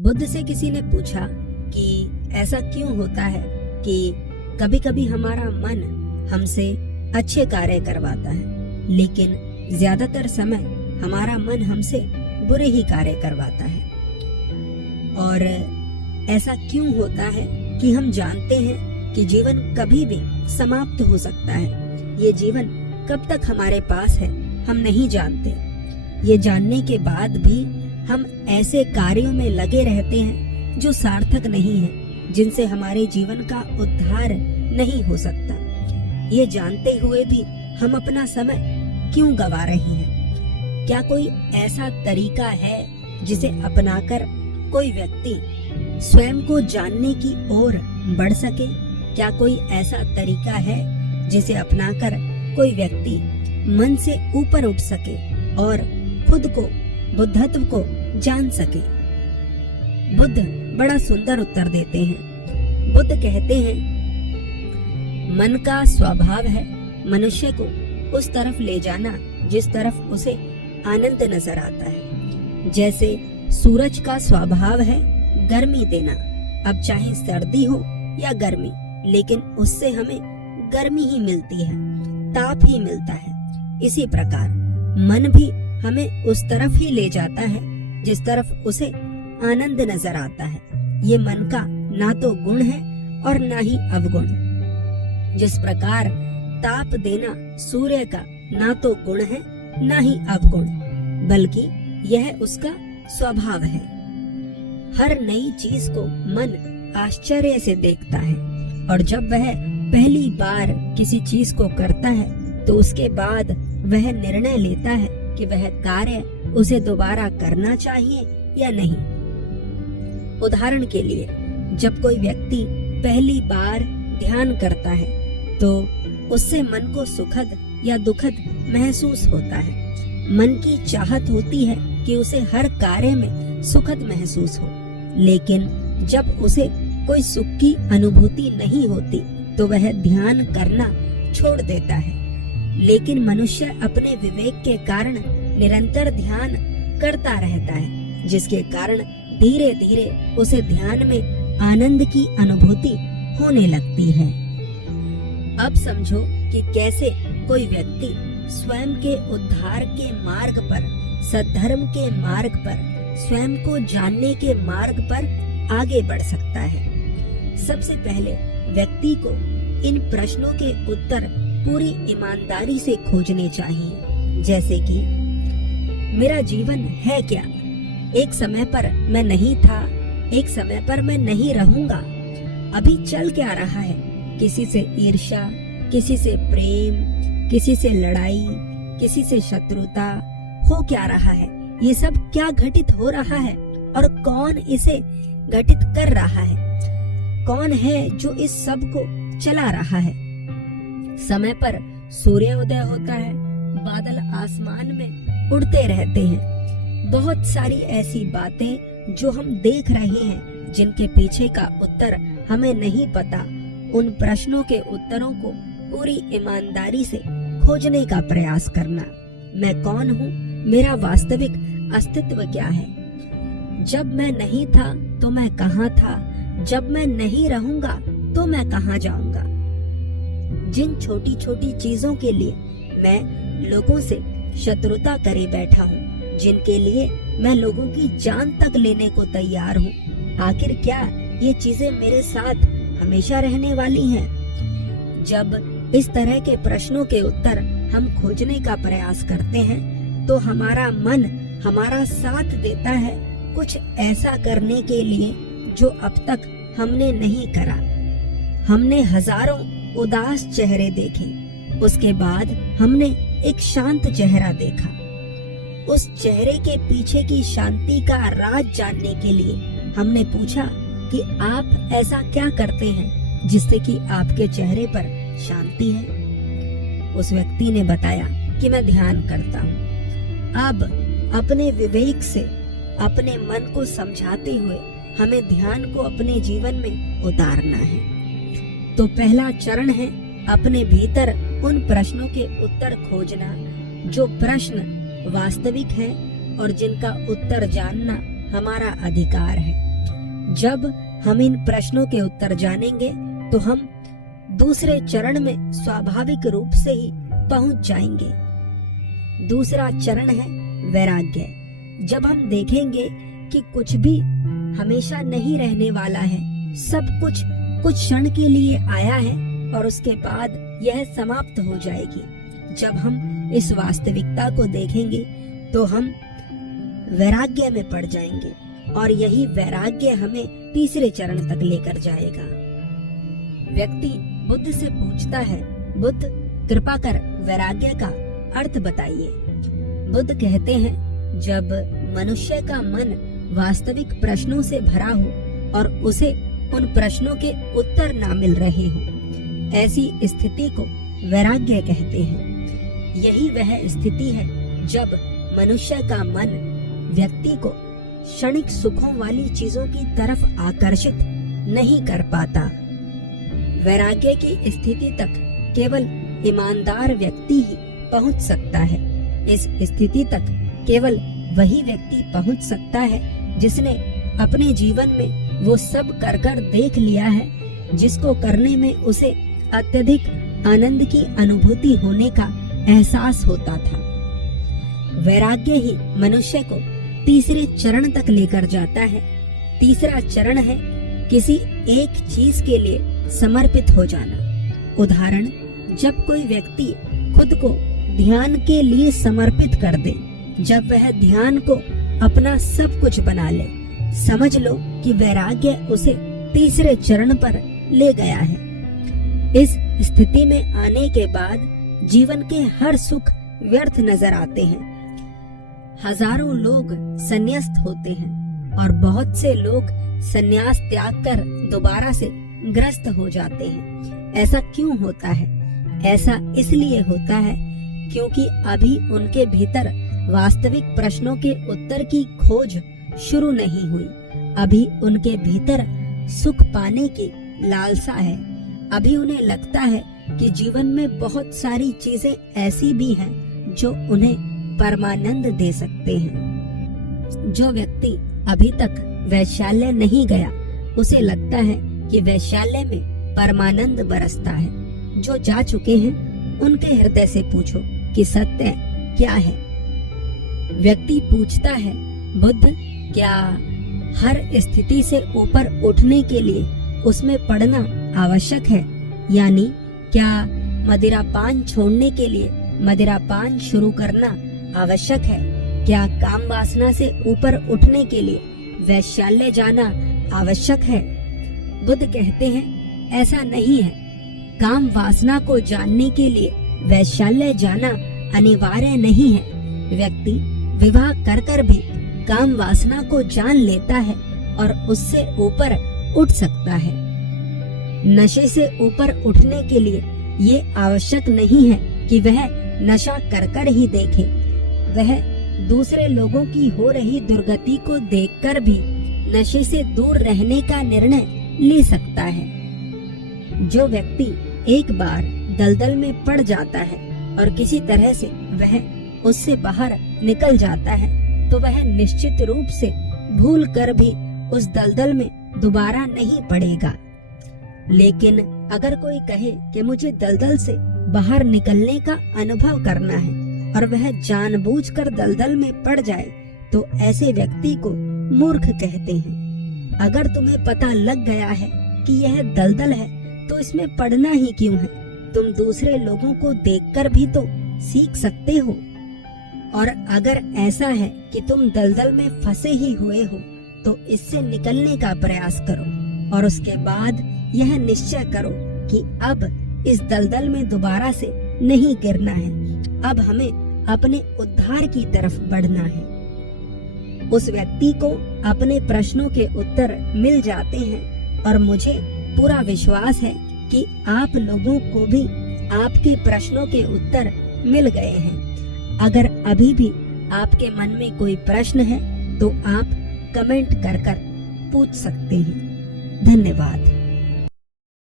बुद्ध से किसी ने पूछा कि ऐसा क्यों होता है कि कभी कभी हमारा मन हमसे अच्छे कार्य करवाता है, लेकिन ज्यादातर समय हमारा मन हमसे बुरे ही कार्य करवाता है। और ऐसा क्यों होता है कि हम जानते हैं कि जीवन कभी भी समाप्त हो सकता है। ये जीवन कब तक हमारे पास है हम नहीं जानते। ये जानने के बाद भी हम ऐसे कार्यों में लगे रहते हैं जो सार्थक नहीं है, जिनसे हमारे जीवन का उद्धार नहीं हो सकता। ये जानते हुए भी हम अपना समय क्यों गवा रहे हैं? क्या कोई ऐसा तरीका है जिसे अपनाकर कोई व्यक्ति स्वयं को जानने की ओर बढ़ सके? क्या कोई ऐसा तरीका है जिसे अपनाकर कोई व्यक्ति मन से ऊपर उठ सके और खुद को, बुद्धत्व को जान सके? बुद्ध बड़ा सुंदर उत्तर देते हैं। बुद्ध कहते हैं, मन का स्वभाव है मनुष्य को उस तरफ ले जाना जिस तरफ उसे आनंद नजर आता है। जैसे सूरज का स्वभाव है गर्मी देना, अब चाहे सर्दी हो या गर्मी, लेकिन उससे हमें गर्मी ही मिलती है, ताप ही मिलता है। इसी प्रकार मन भी हमें उस तरफ ही ले जाता है जिस तरफ उसे आनंद नजर आता है। ये मन का ना तो गुण है और ना ही अवगुण। जिस प्रकार ताप देना सूर्य का ना तो गुण है ना ही अवगुण, बल्कि यह उसका स्वभाव है। हर नई चीज को मन आश्चर्य से देखता है, और जब वह पहली बार किसी चीज को करता है तो उसके बाद वह निर्णय लेता है कि वह कार्य उसे दोबारा करना चाहिए या नहीं। उदाहरण के लिए, जब कोई व्यक्ति पहली बार ध्यान करता है तो उससे मन को सुखद या दुखद महसूस होता है। मन की चाहत होती है कि उसे हर कार्य में सुखद महसूस हो, लेकिन जब उसे कोई सुख की अनुभूति नहीं होती तो वह ध्यान करना छोड़ देता है। लेकिन मनुष्य अपने विवेक के कारण निरंतर ध्यान करता रहता है, जिसके कारण धीरे धीरे उसे ध्यान में आनंद की अनुभूति होने लगती है। अब समझो कि कैसे कोई व्यक्ति स्वयं के उद्धार के मार्ग पर, सद्धर्म के मार्ग पर, स्वयं को जानने के मार्ग पर आगे बढ़ सकता है। सबसे पहले व्यक्ति को इन प्रश्नों के उत्तर पूरी ईमानदारी से खोजने चाहिए। जैसे कि मेरा जीवन है क्या? एक समय पर मैं नहीं था, एक समय पर मैं नहीं रहूंगा। अभी चल क्या रहा है? किसी से ईर्ष्या, किसी से प्रेम, किसी से लड़ाई, किसी से शत्रुता हो क्या रहा है? ये सब क्या घटित हो रहा है और कौन इसे घटित कर रहा है? कौन है जो इस सब को चला रहा है? समय पर सूर्योदय होता है, बादल आसमान में उड़ते रहते हैं। बहुत सारी ऐसी बातें जो हम देख रहे हैं जिनके पीछे का उत्तर हमें नहीं पता। उन प्रश्नों के उत्तरों को पूरी ईमानदारी से खोजने का प्रयास करना। मैं कौन हूँ? मेरा वास्तविक अस्तित्व क्या है? जब मैं नहीं था तो मैं कहाँ था? जब मैं नहीं रहूंगा तो मैं कहाँ जाऊंगा? जिन छोटी छोटी चीजों के लिए मैं लोगों से शत्रुता करे बैठा हूँ, जिनके लिए मैं लोगों की जान तक लेने को तैयार हूँ, आखिर क्या ये चीजें मेरे साथ हमेशा रहने वाली हैं? जब इस तरह के प्रश्नों के उत्तर हम खोजने का प्रयास करते हैं तो हमारा मन हमारा साथ देता है कुछ ऐसा करने के लिए जो अब तक हमने नहीं करा। हमने हजारों उदास चेहरे देखे, उसके बाद हमने एक शांत चेहरा देखा। उस चेहरे के पीछे की शांति का राज जानने के लिए हमने पूछा कि आप ऐसा क्या करते हैं जिससे कि आपके चेहरे पर शांति है? उस व्यक्ति ने बताया कि मैं ध्यान करता हूँ। अब अपने विवेक से अपने मन को समझाते हुए हमें ध्यान को अपने जीवन में उतारना है। तो पहला चरण है अपने भीतर उन प्रश्नों के उत्तर खोजना जो प्रश्न वास्तविक हैं और जिनका उत्तर जानना हमारा अधिकार है। जब हम इन प्रश्नों के उत्तर जानेंगे तो हम दूसरे चरण में स्वाभाविक रूप से ही पहुंच जाएंगे। दूसरा चरण है वैराग्य। जब हम देखेंगे कि कुछ भी हमेशा नहीं रहने वाला है, सब कुछ कुछ क्षण के लिए आया है और उसके बाद यह समाप्त हो जाएगी। जब हम इस वास्तविकता को देखेंगे तो हम वैराग्य में पड़ जाएंगे और यही वैराग्य हमें तीसरे चरण तक लेकर जाएगा। व्यक्ति बुद्ध से पूछता है, बुद्ध कृपा कर वैराग्य का अर्थ बताइए। बुद्ध कहते हैं, जब मनुष्य का मन वास्तविक प्रश्नों से भरा हो और उसे उन प्रश्नों के उत्तर ना मिल रहे हो, ऐसी स्थिति को वैराग्य कहते हैं। यही वह स्थिति है जब मनुष्य का मन व्यक्ति को क्षणिक सुखों वाली चीजों की तरफ आकर्षित नहीं कर पाता। वैराग्य की स्थिति तक केवल ईमानदार व्यक्ति ही पहुंच सकता है। इस स्थिति तक केवल वही व्यक्ति पहुंच सकता है जिसने अपने जीवन में वो सब कर देख लिया है जिसको करने में उसे अत्यधिक आनंद की अनुभूति होने का एहसास होता था। वैराग्य ही मनुष्य को तीसरे चरण तक लेकर जाता है। तीसरा चरण है किसी एक चीज के लिए समर्पित हो जाना। उदाहरण, जब कोई व्यक्ति खुद को ध्यान के लिए समर्पित कर दे, जब वह ध्यान को अपना सब कुछ बना ले, समझ लो कि वैराग्य उसे तीसरे चरण पर ले गया है। इस स्थिति में आने के बाद जीवन के हर सुख व्यर्थ नजर आते हैं। हजारों लोग संन्यास्त होते हैं और बहुत से लोग संन्यास त्याग कर दोबारा से ग्रस्त हो जाते हैं। ऐसा क्यों होता है? ऐसा इसलिए होता है क्योंकि अभी उनके भीतर वास्तविक प्रश्नों के उत्तर की खोज शुरू नहीं हुई। अभी उनके भीतर सुख पाने की लालसा है। अभी उन्हें लगता है कि जीवन में बहुत सारी चीजें ऐसी भी हैं जो उन्हें परमानंद दे सकते हैं। जो व्यक्ति अभी तक वैशाल्य नहीं गया, उसे लगता है कि वैशाल्य में परमानंद बरसता है। जो जा चुके हैं उनके हृदय से पूछो कि सत्य क्या है। व्यक्ति पूछता है, बुद्ध, क्या हर स्थिति से ऊपर उठने के लिए उसमें पड़ना आवश्यक है? यानी क्या मदिरापान छोड़ने के लिए मदिरापान शुरू करना आवश्यक है? क्या काम वासना से ऊपर उठने के लिए वैशाल्य जाना आवश्यक है? बुद्ध कहते हैं, ऐसा नहीं है। काम वासना को जानने के लिए वैशाल्य जाना अनिवार्य नहीं है। व्यक्ति विवाह कर भी काम वासना को जान लेता है और उससे ऊपर उठ सकता है। नशे से ऊपर उठने के लिए ये आवश्यक नहीं है कि वह नशा कर ही देखे। वह दूसरे लोगों की हो रही दुर्गति को देखकर भी नशे से दूर रहने का निर्णय ले सकता है। जो व्यक्ति एक बार दलदल में पड़ जाता है और किसी तरह से वह उससे बाहर निकल जाता है, तो वह निश्चित रूप से भूल कर भी उस दलदल में दोबारा नहीं पड़ेगा। लेकिन अगर कोई कहे कि मुझे दलदल से बाहर निकलने का अनुभव करना है और वह जानबूझकर दलदल में पड़ जाए, तो ऐसे व्यक्ति को मूर्ख कहते हैं। अगर तुम्हें पता लग गया है कि यह दलदल है, तो इसमें पड़ना ही क्यों है? तुम दूसरे लोगों को देखकर भी तो सीख सकते हो। और अगर ऐसा है कि तुम दलदल में फंसे ही हुए हो, तो इससे निकलने का प्रयास करो और उसके बाद यह निश्चय करो कि अब इस दलदल में दोबारा से नहीं गिरना है। अब हमें अपने उद्धार की तरफ बढ़ना है। उस व्यक्ति को अपने प्रश्नों के उत्तर मिल जाते हैं और मुझे पूरा विश्वास है कि आप लोगों को भी आपके प्रश्नों के उत्तर मिल गए हैं। अगर अभी भी आपके मन में कोई प्रश्न है तो आप कमेंट कर पूछ सकते हैं। धन्यवाद।